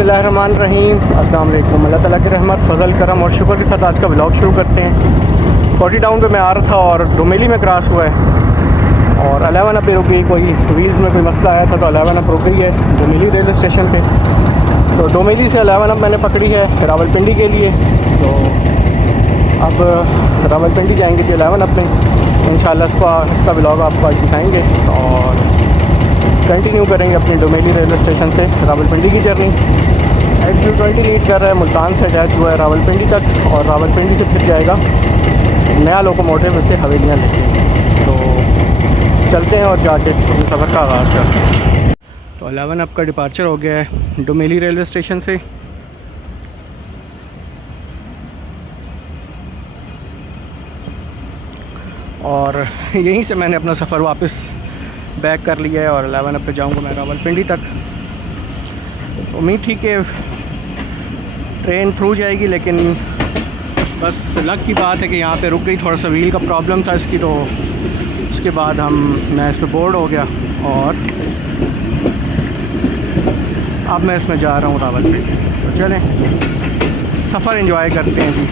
बिस्मिल्लाहिर्रहमानिर्रहीम। अस्सलाम वालेकुम। अल्लाह ताला की रहमत, फ़ज़ल, करम और शुक्र के साथ आज का व्लॉग शुरू करते हैं। 40 टाउन पे मैं आ रहा था और डोमेली में क्रॉस हुआ है और 11 अप पे रुक गई। कोई व्हील्स में कोई मसला आया था तो 11 अप रुक गई है डोमेली रेलवे स्टेशन पे। तो डोमेली से 11 अप मैंने पकड़ी है रावलपिंडी के लिए। तो अब रावलपिंडी जाएंगे जी 11 अप में इंशाल्लाह। इसका व्लॉग आपको आज दिखाएँगे और कंटिन्यू करेंगे अपनी डोमेली रेलवे स्टेशन से रावलपिंडी की जर्नी। XU20 लीड कर रहा है, मुल्तान से अटैच हुआ है रावलपिंडी तक और रावलपिंडी से फिर जाएगा नया लोकोमोटिव से हवेलियाँ लेके। तो चलते हैं और जाके अपने सफ़र का आगाज़ करते हैं। तो 11 अप का डिपार्चर हो गया है डोमेली रेलवे स्टेशन से। और यहीं से मैंने अपना सफ़र वापस बैक कर लिया है और 11 अप पे जाऊंगा मैं रावलपिंडी तक। उम्मीद थी कि ट्रेन थ्रू जाएगी, लेकिन बस लक की बात है कि यहाँ पे रुक गई। थोड़ा सा व्हील का प्रॉब्लम था इसकी, तो उसके बाद मैं इस पर बोर्ड हो गया और अब मैं इसमें जा रहा हूँ रावलपिंडी। तो चलें सफ़र एंजॉय करते हैं जी।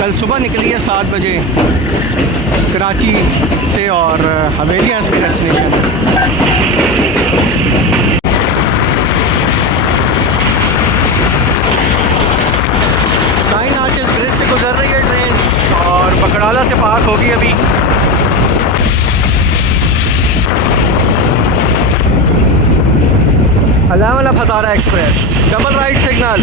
कल सुबह निकली है 7 बजे कराची से और हवेलियाँ इसकी डेस्टिनेशन है। लाइन आर्चेस ब्रिज से गुजर रही है ट्रेन और बकड़ाला से पास होगी अभी। अलावला फतारा एक्सप्रेस डबल राइट सिग्नल।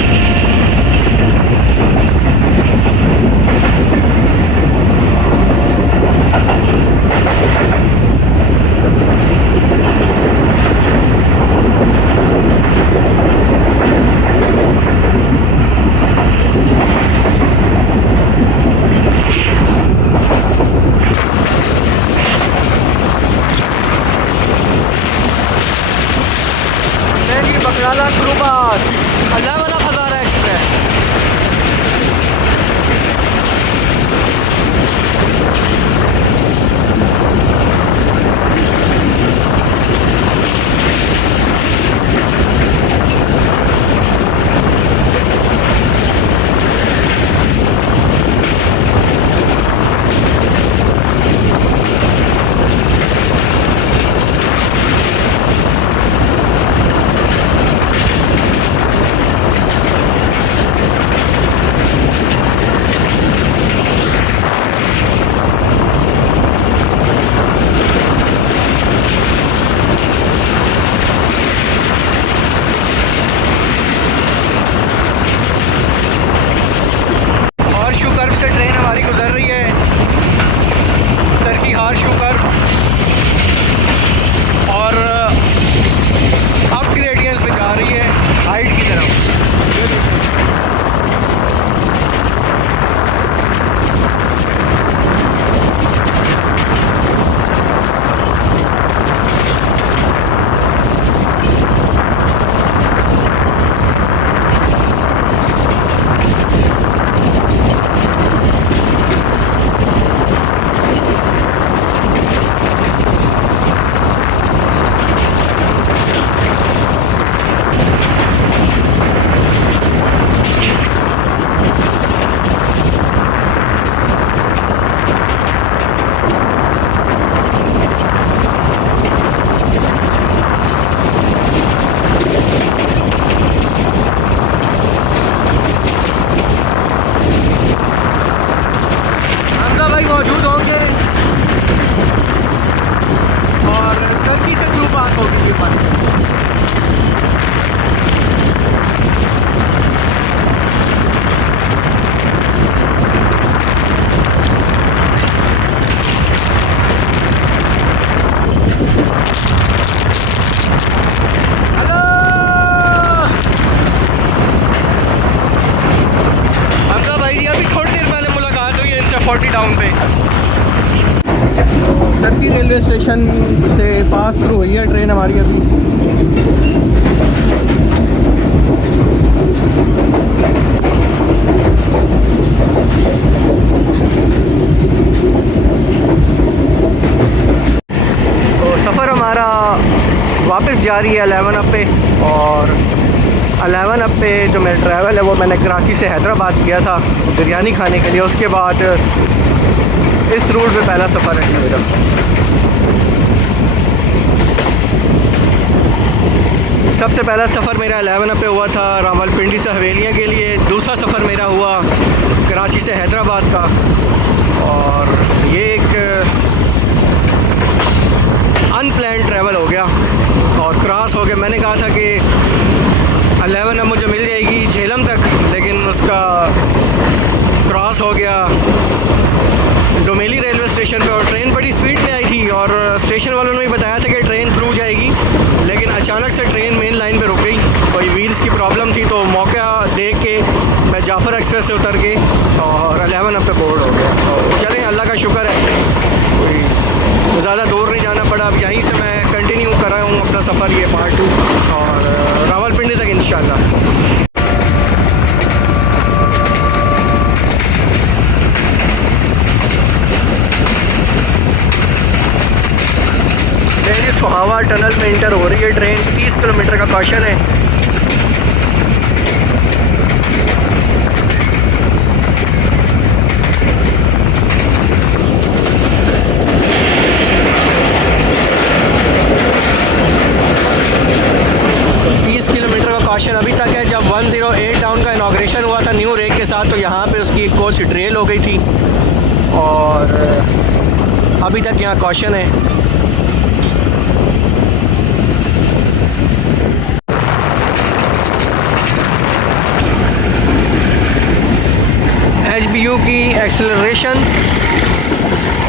बकराला गुरुबाद अलावला फतारा एक्सप्रेस। से ट्रेन हमारी गुजर रही है तरकी हार शुकर और अब ग्रेडियंट्स पे जा रही है हाइट की तरफ। मौजूद होंगे और टर्की से थ्रू पास होगी ये पानी। हेलो हमजा भाई, अभी थोड़ी देर पहले मुलाकात हुई है इनसे 40 टाउन पे। टर्की रेलवे स्टेशन से पास थ्रू हुई है ट्रेन हमारी अभी। तो सफ़र हमारा सर्विस जा रही है 11 अप पे। और 11 अप पे जो मेरा ट्रैवल है वो मैंने कराची से हैदराबाद किया था बिरयानी खाने के लिए। उसके बाद इस रूट पे पहला सफ़र है मेरा। सबसे पहला सफ़र मेरा 11 पे हुआ था रावलपिंडी से हवेलियाँ के लिए। दूसरा सफ़र मेरा हुआ कराची से हैदराबाद का। और ये एक अनप्लान ट्रैवल हो गया और क्रॉस हो गया। मैंने कहा था कि 11 मुझे मिल जाएगी झेलम तक, लेकिन उसका क्रॉस हो गया डोमेली रेलवे स्टेशन पे। और ट्रेन बड़ी स्पीड में आई थी और स्टेशन वालों ने भी बताया था कि ट्रेन थ्रू जाएगी, लेकिन अचानक से ट्रेन मेन लाइन पे रुक गई। कोई व्हील्स की प्रॉब्लम थी, तो मौका देख के मैं जाफ़र एक्सप्रेस से उतर के और 11 पे बोर्ड हो गया। तो चलें, अल्लाह का शुक्र है कोई ज़्यादा दूर नहीं जाना पड़ा। अब यहीं से मैं कंटिन्यू कर रहा हूँ अपना सफ़र, ये पार्ट 2 और रावलपिंडी तक इंशाल्लाह। सुहावा टनल में इंटर हो रही है ट्रेन। 30 किलोमीटर का कॉशन है। कॉशन अभी तक है। जब 108 टाउन का इनाग्रेशन हुआ था न्यू रेक के साथ, तो यहाँ पे उसकी कोच ड्रेल हो गई थी और अभी तक यहाँ कॉशन है। HBU की एक्सेलरेशन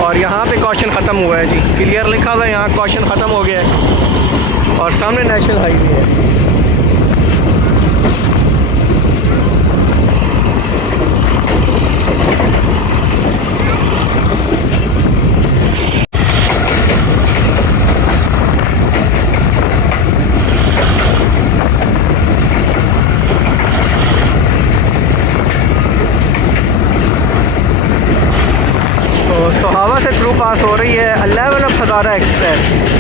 और यहाँ पे कॉशन ख़त्म हुआ है जी। क्लियर लिखा हुआ है यहाँ, कॉशन ख़त्म हो गया है और सामने नेशनल हाईवे है। सोहावा से थ्रू पास हो रही है 11 हज़ारा एक्सप्रेस।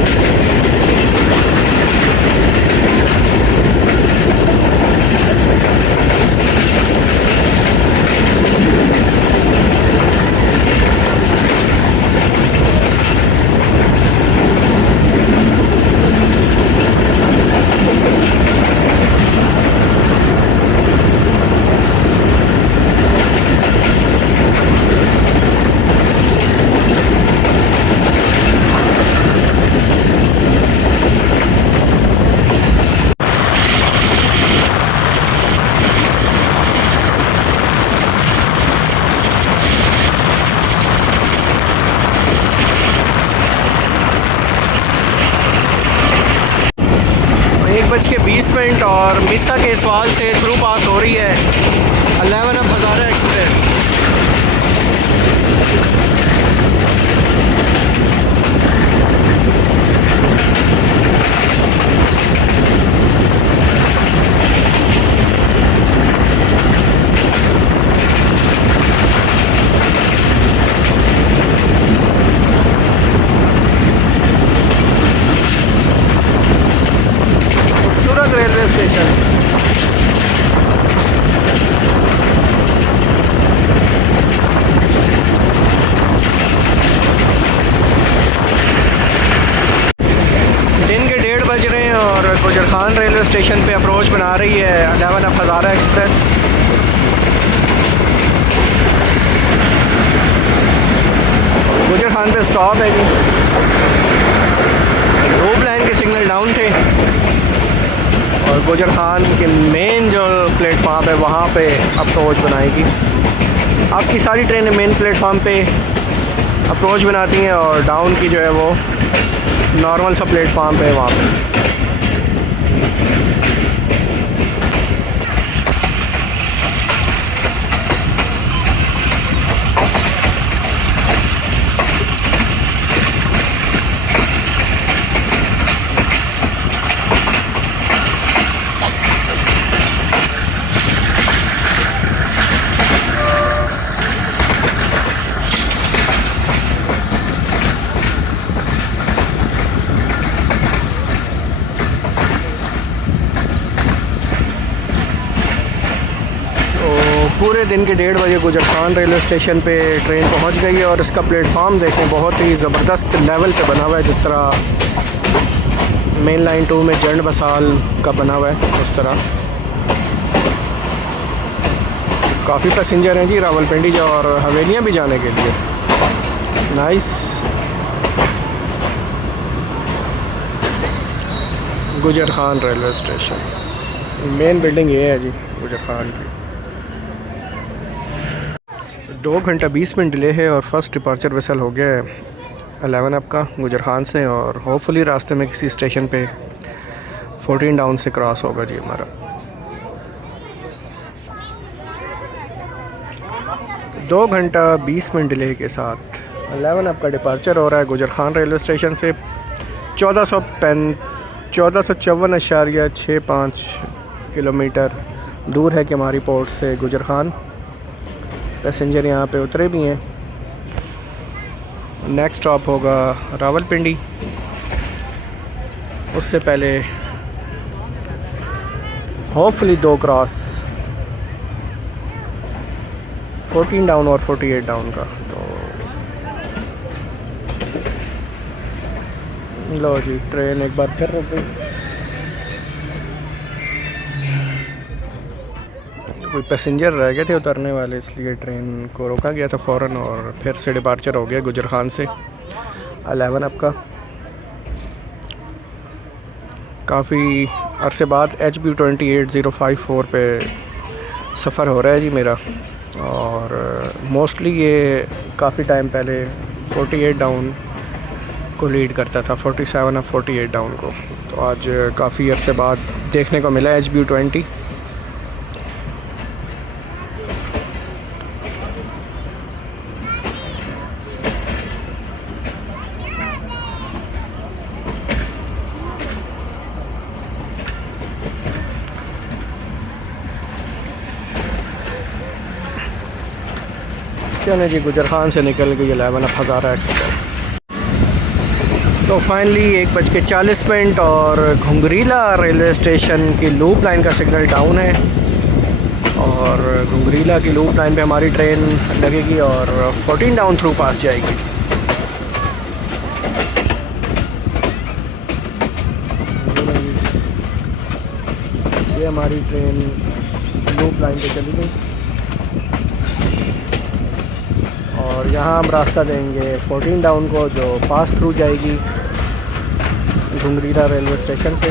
बज के 20 मिनट और मिसा के सवाल से थ्रू पास हो रही है 11 हज़ारा एक्सप्रेस। रेलवे स्टेशन दिन के 1:30 बज रहे हैं और गुजर खान रेलवे स्टेशन पे अप्रोच बना रही है 11 हज़ारा एक्सप्रेस। गुजर खान पे स्टॉप है जी। रूप लाइन के सिग्नल डाउन थे और गुजर खान के मेन जो प्लेटफार्म है वहाँ पे अप्रोच बनाएगी। आपकी सारी ट्रेनें मेन प्लेटफार्म पे अप्रोच बनाती हैं और डाउन की जो है वो नॉर्मल सा प्लेटफार्म पे है वहाँ पे। बजे दिन के 1:30 बजे गुजर खान रेलवे स्टेशन पे ट्रेन पहुंच गई है और इसका प्लेटफार्म देखें बहुत ही ज़बरदस्त लेवल पे बना हुआ है, जिस तरह मेन लाइन 2 में जंड बसाल का बना हुआ है उस तरह। काफ़ी पैसेंजर हैं जी रावलपिंडी और हवेलियाँ भी जाने के लिए। नाइस। गुजर Khan railway station, main building ये है जी गुजर खान की। 2 घंटा 20 मिनट डिले है और फर्स्ट डिपार्चर विसल हो गया है 11 अप का गुजर खान से, और होपफुली रास्ते में किसी स्टेशन पे 14 डाउन से क्रॉस होगा जी हमारा। 2 घंटा 20 मिनट डिले के साथ 11 अप का डिपार्चर हो रहा है गुजर खान रेलवे स्टेशन से। 1454.65 किलोमीटर दूर है किमारी पोर्ट से गुजर खान। पैसेंजर यहाँ पे उतरे भी हैं। नेक्स्ट स्टॉप होगा रावलपिंडी। उससे पहले होपफुली 2 क्रॉस 14 डाउन और 48 डाउन का। तो लो जी ट्रेन एक बार फिर रुक गई। कोई पैसेंजर रह गए थे उतरने वाले, इसलिए ट्रेन को रोका गया था फ़ौरन और फिर से डिपार्चर हो गया गुजर खान से 11 अप का। काफ़ी अरसे बाद HB 28054 पे सफ़र हो रहा है जी मेरा, और मोस्टली ये काफ़ी टाइम पहले 48 डाउन को लीड करता था, 47 और 48 डाउन को। तो आज काफ़ी अरसे बाद देखने को मिला HB 20। चलो जी गुजर खान से निकल गई 11 हज़ारा एक्सप्रेस। तो फाइनली 1:40 और घुंगरीला रेलवे स्टेशन की लूप लाइन का सिग्नल डाउन है, और घुंगरीला की लूप लाइन पे हमारी ट्रेन लगेगी और 14 डाउन थ्रू पास जाएगी। ये हमारी ट्रेन लूप लाइन पे चली गई और यहाँ हम रास्ता देंगे 14 डाउन को, जो पास थ्रू जाएगी घुंगरीला रेलवे स्टेशन से।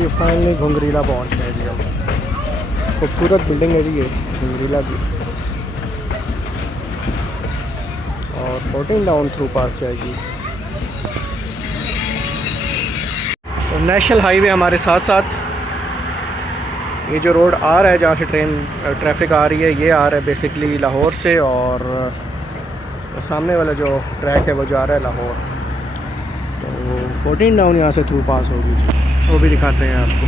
ये फाइनली घुंगरीला पहुँच गए जी हम। खूबसूरत बिल्डिंग है जी ये घुंगरीला की, और 14 डाउन थ्रू पास जाएगी। तो नेशनल हाईवे हमारे साथ साथ, ये जो रोड आ रहा है जहाँ से ट्रैफिक आ रही है, ये आ रहा है बेसिकली लाहौर से, और सामने वाला जो ट्रैक है वो जा रहा है लाहौर। तो 14 डाउन यहाँ से थ्रू पास होगी, वो भी दिखाते हैं आपको।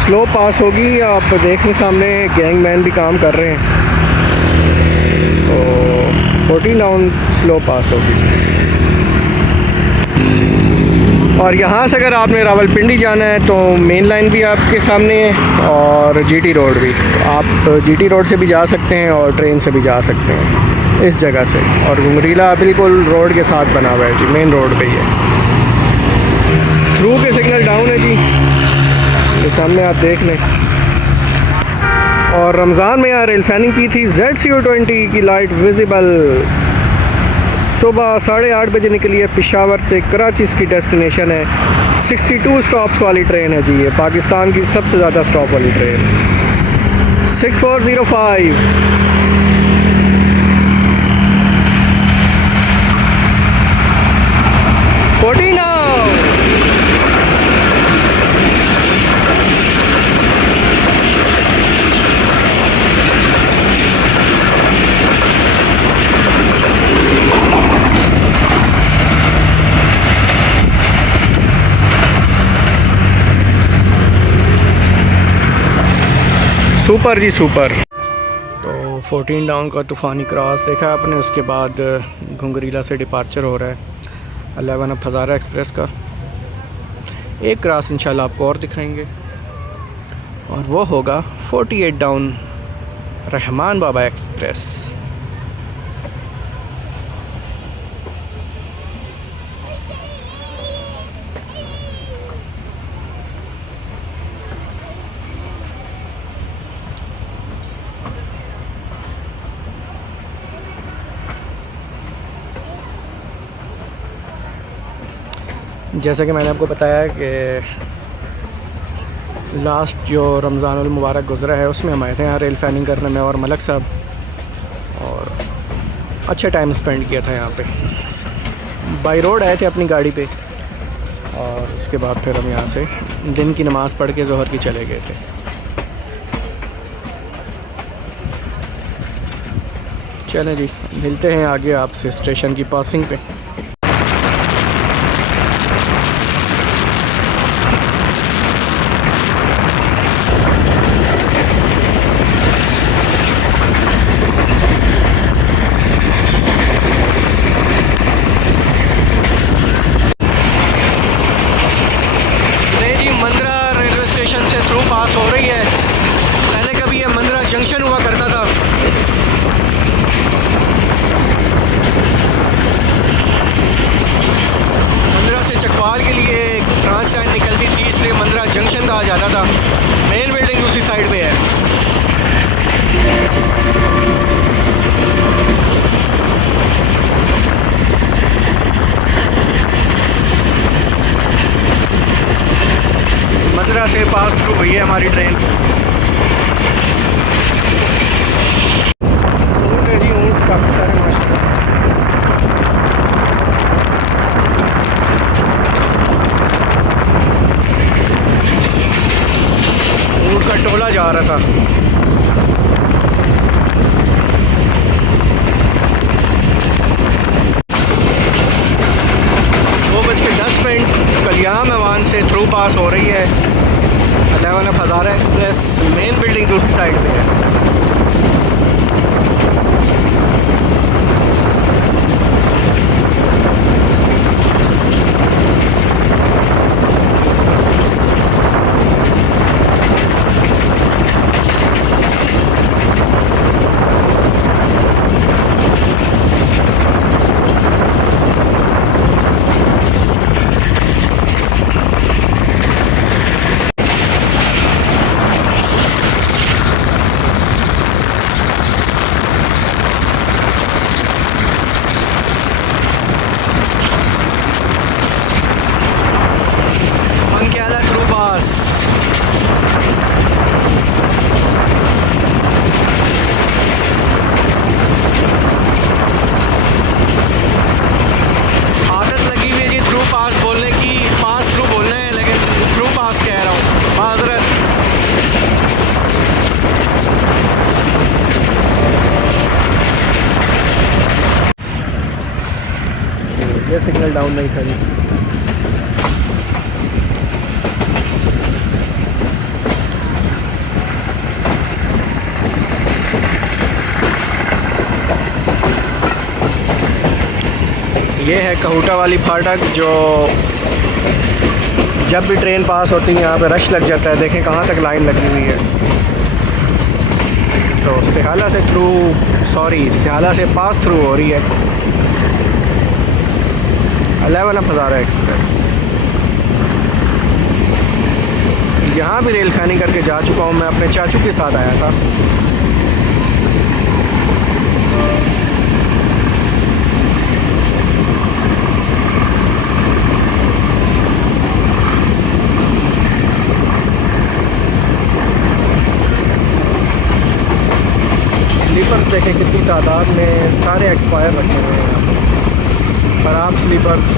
स्लो पास होगी, आप देख लें सामने गैंगमैन भी काम कर रहे हैं। तो 14 डाउन स्लो पास होगी। और यहाँ से अगर आपने रावलपिंडी जाना है तो मेन लाइन भी आपके सामने है और GT रोड भी। आप GT रोड से भी जा सकते हैं और ट्रेन से भी जा सकते हैं इस जगह से। और घुंगरीला बिल्कुल रोड के साथ बना हुआ है जी, मेन रोड पे ही है। थ्रू के सिग्नल डाउन है जी, ये सामने आप देख लें। और रमज़ान में यहाँ रेल फैनिंग की थी। ZCO 20 की लाइट विजिबल सुबह 8:30 बजे निकली है पेशावर से। कराची इसकी डेस्टिनेशन है। 62 स्टॉप्स वाली ट्रेन है जी, ये पाकिस्तान की सबसे ज़्यादा स्टॉप वाली ट्रेन। 6405 14 now। सुपर जी सुपर। तो 14 डाउन का तूफ़ानी क्रॉस देखा आपने, उसके बाद घुंगरीला से डिपार्चर हो रहा है 11 अब हज़ारा एक्सप्रेस का। एक क्रॉस इंशाल्लाह आपको और दिखाएंगे और वो होगा 48 डाउन रहमान बाबा एक्सप्रेस। जैसा कि मैंने आपको बताया कि लास्ट जो रमज़ानुल मुबारक गुज़रा है उसमें हम आए थे यहाँ रेल फैनिंग करने में और मलक साहब, और अच्छा टाइम स्पेंड किया था यहाँ पे। बाई रोड आए थे अपनी गाड़ी पे और उसके बाद फिर हम यहाँ से दिन की नमाज़ पढ़ के ज़ोहर की चले गए थे। चलें जी, मिलते हैं आगे आपसे स्टेशन की पासिंग पे। से थ्रू पास हो रही है। पहले कभी ये मंदरा जंक्शन हुआ करता था। मंदरा से चकवाल के लिए एक ब्रांच लाइन निकलती थी, इसलिए मंदरा जंक्शन कहा जाता था। मेन बिल्डिंग दूसरी साइड पे है। मंदरा से पास थ्रू हुई है हमारी ट्रेन। ऊँट है जी, ऊँट काफ़ी सारे माशाल्लाह। ऊँट का टोला जा रहा था। 2:10 कलियाम अवान से थ्रू पास हो रही है 11 अब हज़ारा एक्सप्रेस। मेन बिल्डिंग दूसरी साइड पे है। ये सिग्नल डाउन नहीं था जी। ये है कहूटा वाली फाटक, जो जब भी ट्रेन पास होती है यहाँ पे रश लग जाता है। देखें कहाँ तक लाइन लगी हुई है। तो सिहाला से पास थ्रू हो रही है 11 अब हज़ारा एक्सप्रेस। यहाँ भी रेल फैनी करके जा चुका हूँ मैं, अपने चाचू के साथ आया था। स्लीपर्स देखें कितनी तादाद में सारे एक्सपायर रखे हुए हैं यहाँ पर, ख़राब स्लीपर्स।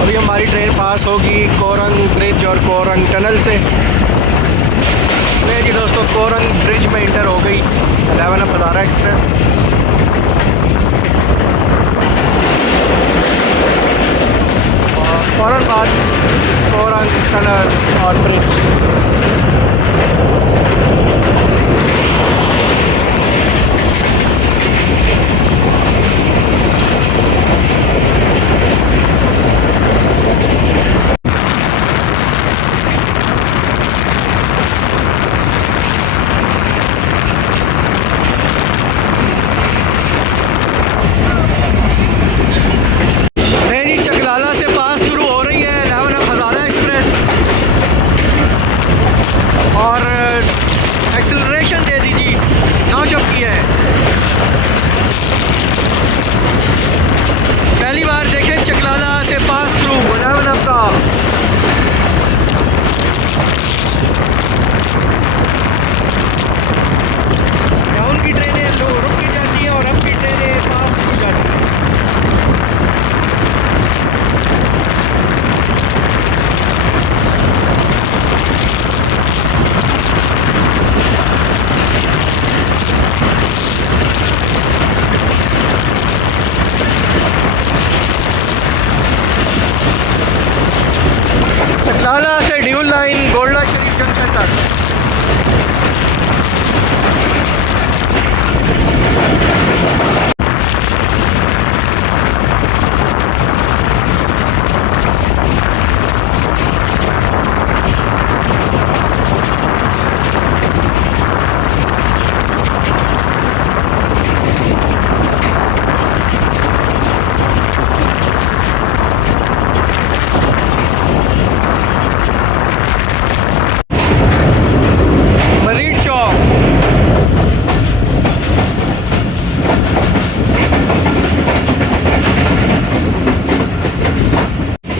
अभी हमारी ट्रेन पास होगी कोरंग ब्रिज और कोरंग टनल से। नहीं जी दोस्तों, कोरंग ब्रिज में इंटर हो गई 11 अब हज़ारा एक्सप्रेस। और फ़ौरन बाद कोरंग टनल और ब्रिज। और एक्सेलरेशन दे दीजिए, नाव चौकी है। पहली बार देखें चकलाला से पास थ्रू बनावन का। डाउन की ट्रेनें रुक की जाती हैं और अप की ट्रेनें पास थ्रू जाती हैं। चकलाला से ड्यूल लाइन गोल्डा शरीफ जंक्शन तक।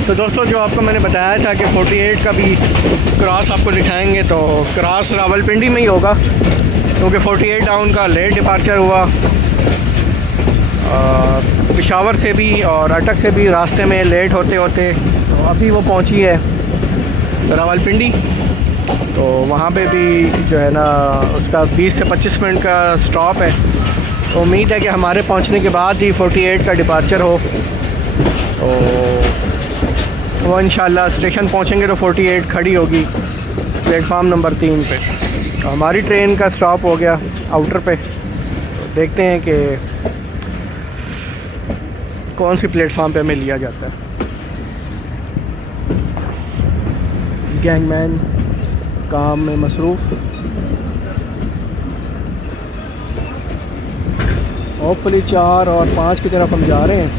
तो दोस्तों, जो आपको मैंने बताया था कि 48 का भी क्रॉस आपको दिखाएंगे, तो क्रॉस रावलपिंडी में ही होगा क्योंकि 48 डाउन का लेट डिपार्चर हुआ। पेशावर से भी और अटक से भी रास्ते में लेट होते होते तो अभी वो पहुंची है रावलपिंडी। तो वहाँ पे भी जो है ना उसका 20 से 25 मिनट का स्टॉप है। तो उम्मीद है कि हमारे पहुँचने के बाद ही 48 का डिपार्चर हो। तो वो इंशाल्लाह स्टेशन पहुँचेंगे तो 48 खड़ी होगी प्लेटफार्म नंबर 3 पे। तो हमारी ट्रेन का स्टॉप हो गया आउटर पे। तो देखते हैं कि कौन सी प्लेटफार्म पे हमें लिया जाता है। गैंगमैन काम में मसरूफ़। होपफुली 4 और 5 की तरफ हम जा रहे हैं।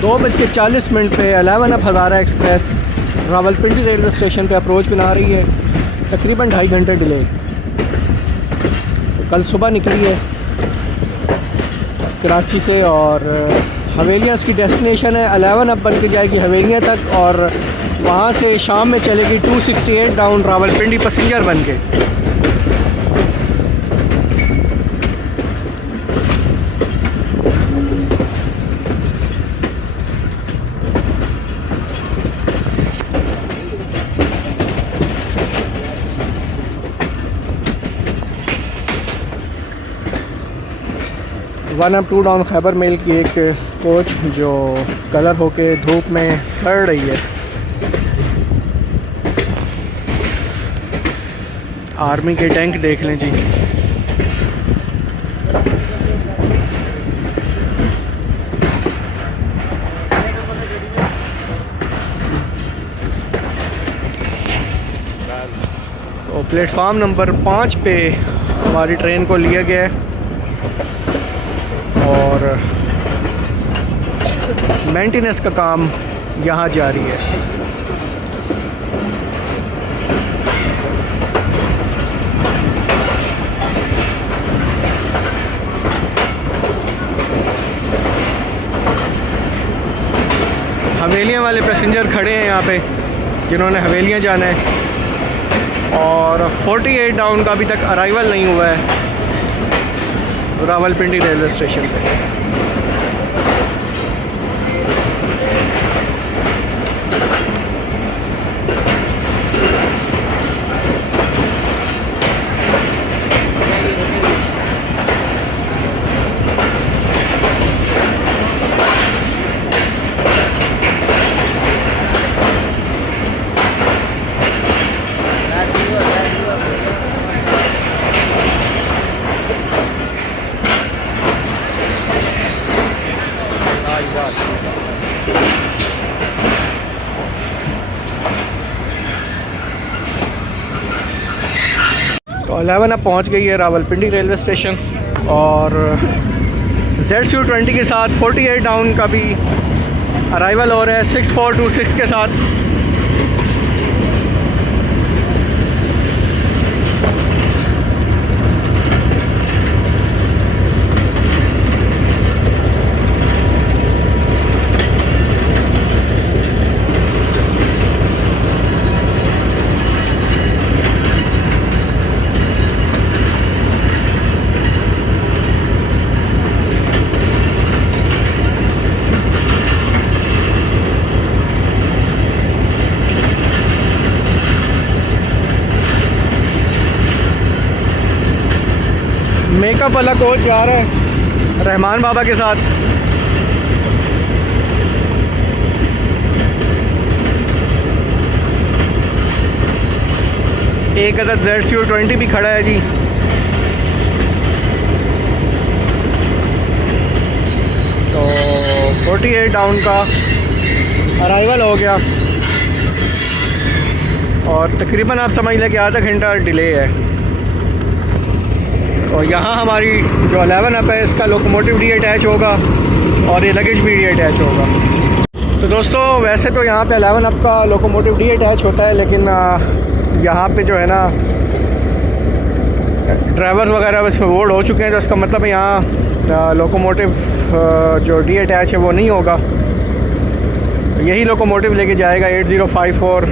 दो बज के 40 मिनट पे 11 अब हज़ारा एक्सप्रेस रावलपिंडी रेलवे स्टेशन पे अप्रोच बना रही है। तकरीबन 2.5 घंटे डिले। कल सुबह निकली है कराची से और हवेलियाँ इसकी डेस्टिनेशन है। 11 अब बन के जाएगी हवेलियाँ तक और वहाँ से शाम में चलेगी 268 डाउन रावलपिंडी पैसेंजर बन के। One up two down Khyber mail की एक कोच जो कलर होके धूप में सड़ रही है। आर्मी के टैंक देख लें जी। तो प्लेटफार्म नंबर 5 पे हमारी ट्रेन को लिया गया है और मेंटेनेंस का काम यहाँ जारी है। हवेलियाँ वाले पैसेंजर खड़े हैं यहाँ पे जिन्होंने हवेलियाँ जाना है और 48 डाउन का अभी तक अराइवल नहीं हुआ है रावलपिंडी रेलवे स्टेशन पे। तो 11 अब पहुंच गई है रावलपिंडी रेलवे स्टेशन और ZCU20 के साथ 48 डाउन का भी अराइवल हो रहा है 6426 के साथ। मेकअप वाला कोच जा रहा है रहमान बाबा के साथ। एक अदद ZCU20 भी खड़ा है जी। तो 48 डाउन का अराइवल हो गया और तकरीबन आप समझ लें कि आधा घंटा डिले है। और यहाँ हमारी जो 11 अप है इसका लोकोमोटिव डी अटैच होगा और ये लगेज भी डी अटैच होगा। तो दोस्तों वैसे तो यहाँ पे 11 अप का लोकोमोटिव डी अटैच होता है, लेकिन यहाँ पे जो है ना ड्राइवर्स वगैरह बस बोर्ड हो चुके हैं, तो इसका मतलब है यहाँ लोकोमोटिव जो डी अटैच है वो नहीं होगा। यही लोकोमोटिव लेके जाएगा 8054।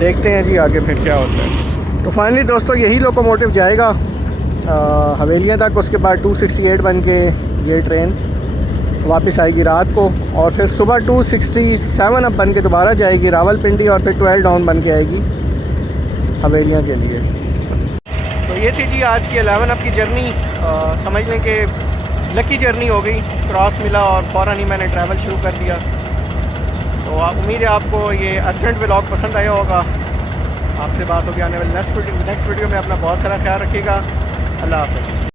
देखते हैं जी आगे फिर क्या होता है। तो फाइनली दोस्तों यही लोकोमोटिव जाएगा हवेलियाँ तक। उसके बाद 268 बन के ये ट्रेन वापस आएगी रात को और फिर सुबह 267 अब बन के दोबारा जाएगी रावलपिंडी और फिर 12 डाउन बन के आएगी हवेलियाँ के लिए। तो ये थी जी आज की 11 अप की जर्नी। समझ लें कि लकी जर्नी हो गई, क्रॉस मिला और फ़ौरन ही मैंने ट्रैवल शुरू कर दिया। तो उम्मीद है आपको ये अर्जेंट व्लॉग पसंद आया होगा। आपसे बात होगी आने वाली नेक्स्ट वीडियो में। अपना बहुत सारा ख्याल रखिएगा। अल्लाह हाफ़िज़।